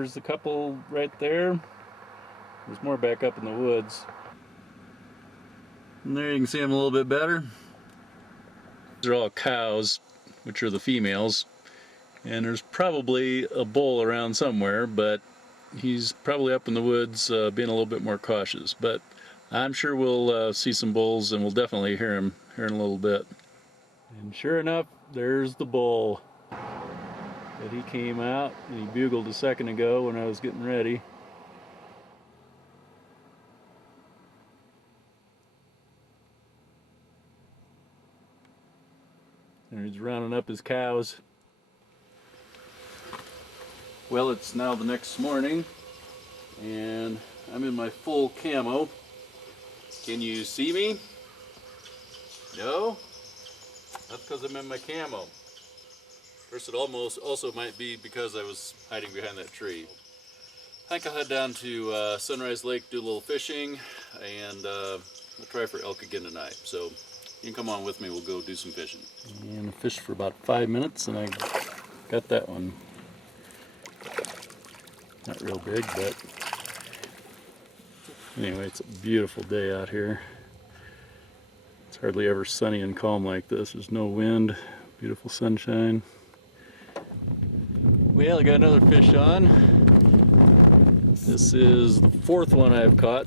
there's a couple right there. There's more back up in the woods. And there you can see them a little bit better. These are all cows, which are the females. And there's probably a bull around somewhere, but he's probably up in the woods being a little bit more cautious. But I'm sure we'll see some bulls, and we'll definitely hear him here in a little bit. And sure enough, there's the bull. But he came out and he bugled a second ago when I was getting ready. And he's rounding up his cows. Well, it's now the next morning and I'm in my full camo. Can you see me? No? That's because I'm in my camo. Of course, it also might be because I was hiding behind that tree. I think I'll head down to Sunrise Lake, do a little fishing, and we'll try for elk again tonight. So you can come on with me, we'll go do some fishing. And I fished for about 5 minutes and I got that one. Not real big, but anyway, it's a beautiful day out here. It's hardly ever sunny and calm like this. There's no wind, beautiful sunshine. Well, I got another fish on. This is the fourth one I've caught.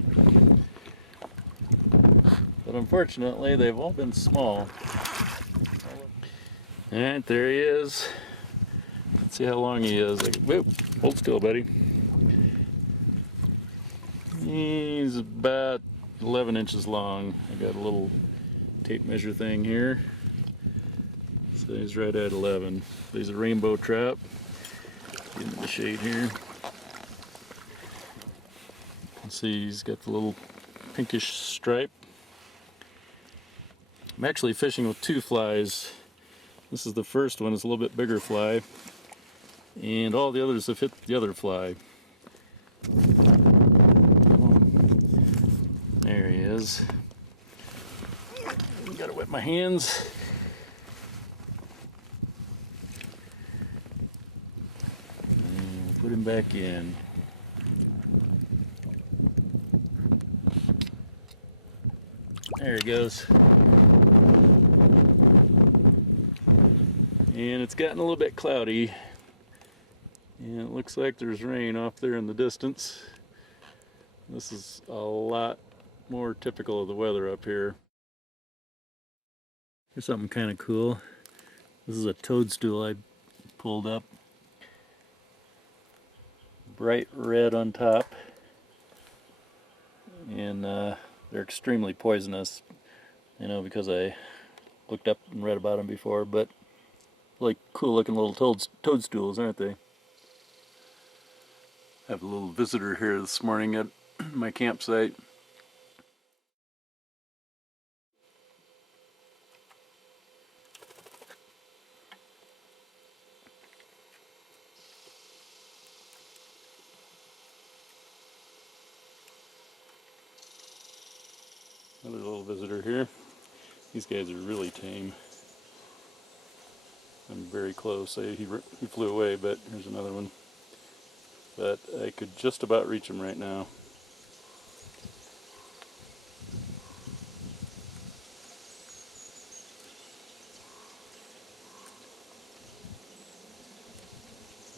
But unfortunately, they've all been small. Alright, there he is. Let's see how long he is. Whoop, hold still, buddy. He's about 11 inches long. I got a little tape measure thing here. So he's right at 11. He's a rainbow trout. Get into the shade here. You can see he's got the little pinkish stripe. I'm actually fishing with two flies. This is the first one, it's a little bit bigger fly. And all the others have hit the other fly. There he is. Gotta wet my hands. And put him back in. There he goes. And it's gotten a little bit cloudy. And it looks like there's rain off there in the distance. This is a lot more typical of the weather up here. Here's something kind of cool. This is a toadstool I pulled up. Bright red on top. And they're extremely poisonous. You know, because I looked up and read about them before, but like cool looking little toadstools, aren't they? I have a little visitor here this morning at my campsite. Another little visitor here. These guys are really tame. I'm very close. He flew away, but here's another one. But I could just about reach him right now.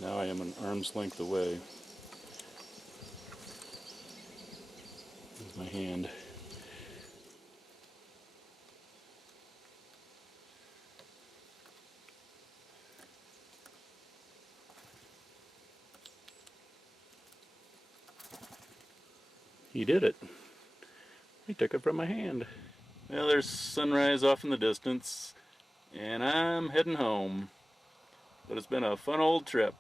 Now I am an arm's length away. There's my hand. He did it. He took it from my hand. Well, there's sunrise off in the distance, and I'm heading home. But it's been a fun old trip.